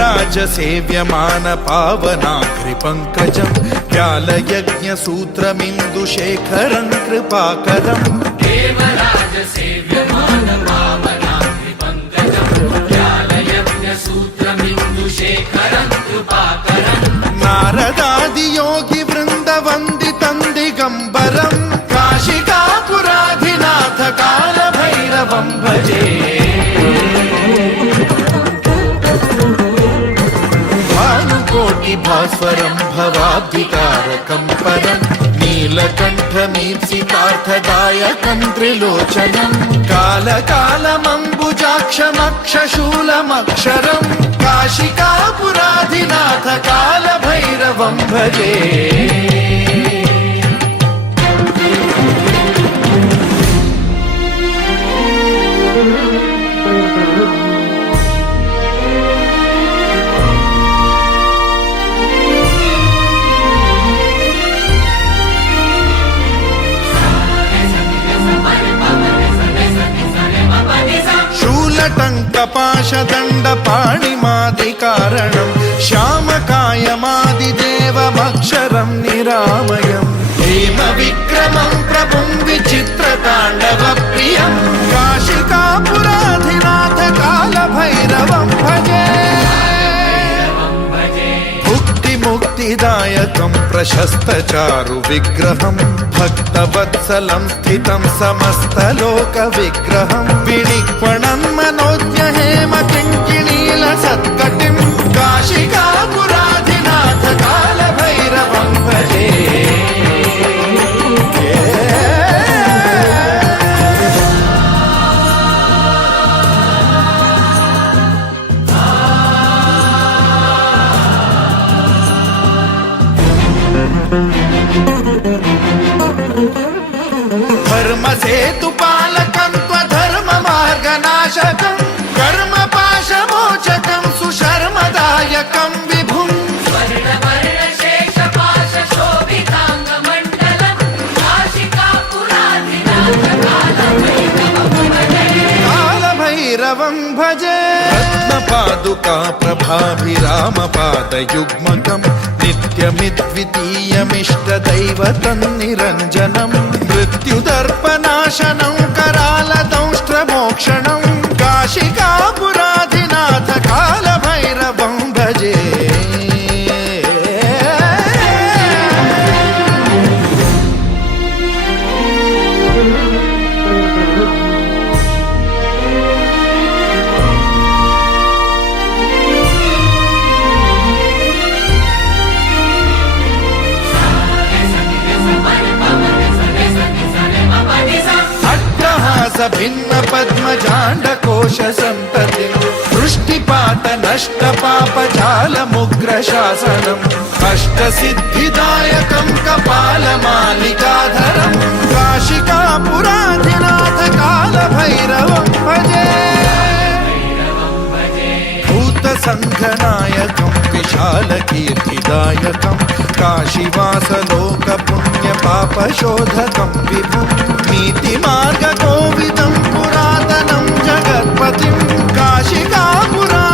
देवराज सेव्यमान पावनाग्रिपङ्कजं व्यालयज्ञसूत्रमिन्दुशेखरं कृपाकरं देवराज सेव्यमान पावनाग्रिपङ्कजं व्यालयज्ञसूत्रमिन्दुशेखरं कृपाकरं नारदादियोगि वृन्दवन्दितं दिगम्बरं काशिकापुराधिनाथ कालभैरवं भजे भास्वरं भवाब्धिकारकं परं नीलकण्ठमीप्सितार्थदायकं त्रिलोचनं कालकालमम्बुजाक्षमक्षशूलमक्षरं काशिकापुराधिनाथ कालभैरवं भजे शूलटङ्कपाशदण्डपाणिमादिकारणं श्यामकायमादिदेवमक्षरं निरामयं हेमविक्रमं प्रभुं विचित्रताण्डवप्रियं काशिकापुराधिनाथ कालभैरवं भजे मुक्तिदायकं प्रशस्तचारु विग्रहं भक्तवत्सलं स्थितं समस्तलोकविग्रहं विनिक्वणं मनोज्ञहेम किङ्किणीलसत्कटिं काशिकापुराधिनाथ कालभैरवं भजे धर्मसेतुपालकं त्वधर्ममार्गनाशकं कर्मपाशमोचकं सुशर्मदायकं विभुं स्वर्णवर्णशेषपाशशोभिताङ्गमण्डलं काशिकापुराधिनाथ कालभैरवं भजे रत्नपादुका प्रभाभिरामपादयुग्मकं नित्यमिद्वितीयमिष्टदैवतं निरञ्जनं मृत्युदर्पनाशनं करालदंष्ट्रमोक्षणं काशिकापुराधिनाथ कालभैरवं भजे भिन्न पद्मजाण्डकोश संततिं वृष्टिपात नष्ट पापजालमुग्रशासनम् अष्टसिद्धिदायकं कपालमालिकाधरं काशिकापुराधिनाथ कालभैरवं भजे भूतसङ्घनायकं विशालकीर्तिदायकं काशीवासलोकपुण्यपापशोधकं विभुं नीतिमार्गकोविदं पुरातनं जगत्पतिं काशिकापुरा